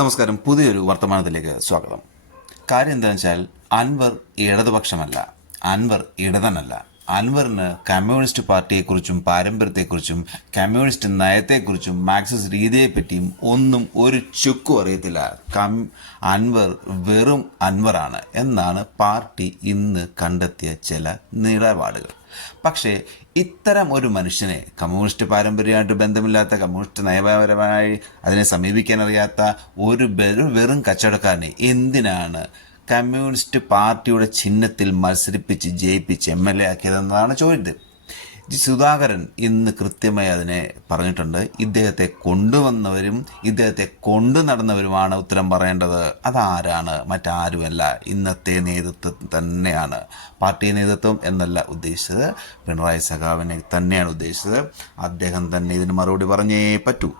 നമസ്കാരം. പുതിയൊരു വർത്തമാനത്തിലേക്ക് സ്വാഗതം. കാര്യം എന്താണെന്ന് വെച്ചാൽ അൻവർ ഇടതുപക്ഷമല്ല, അൻവർ ഇടതനല്ല. അൻവറിന് കമ്മ്യൂണിസ്റ്റ് പാർട്ടിയെക്കുറിച്ചും പാരമ്പര്യത്തെക്കുറിച്ചും കമ്മ്യൂണിസ്റ്റ് നയത്തെക്കുറിച്ചും മാർക്സിസ്റ്റ് രീതിയെപ്പറ്റിയും ഒന്നും ഒരു ചുക്കും അറിയത്തില്ല. അൻവർ വെറും അൻവറാണ് എന്നാണ് പാർട്ടി ഇന്ന് കണ്ടെത്തിയ ചില നിലപാടുകൾ. പക്ഷേ ഇത്തരം ഒരു മനുഷ്യനെ, കമ്മ്യൂണിസ്റ്റ് പാരമ്പര്യമായിട്ട് ബന്ധമില്ലാത്ത, കമ്മ്യൂണിസ്റ്റ് നയപരമായി അതിനെ സമീപിക്കാൻ അറിയാത്ത ഒരു വെറും കച്ചവടക്കാരനെ എന്തിനാണ് കമ്മ്യൂണിസ്റ്റ് പാർട്ടിയുടെ ചിഹ്നത്തിൽ മത്സരിപ്പിച്ച് ജയിപ്പിച്ച് MLA ആക്കിയതെന്നതാണ് ചോദ്യം. സുധാകരൻ ഇന്ന് കൃത്യമായി അതിനെ പറഞ്ഞിട്ടുണ്ട്. ഇദ്ദേഹത്തെ കൊണ്ടുവന്നവരും ഇദ്ദേഹത്തെ കൊണ്ടു നടന്നവരുമാണ് ഉത്തരം പറയേണ്ടത്. അതാരാണ്? മറ്റാരുമല്ല, ഇന്നത്തെ നേതൃത്വം തന്നെയാണ്. പാർട്ടി നേതൃത്വം എന്നല്ല ഉദ്ദേശിച്ചത്, പിണറായി സഖാവിനെ തന്നെയാണ് ഉദ്ദേശിച്ചത്. അദ്ദേഹം തന്നെ ഇതിന് മറുപടി പറഞ്ഞേ പറ്റൂ.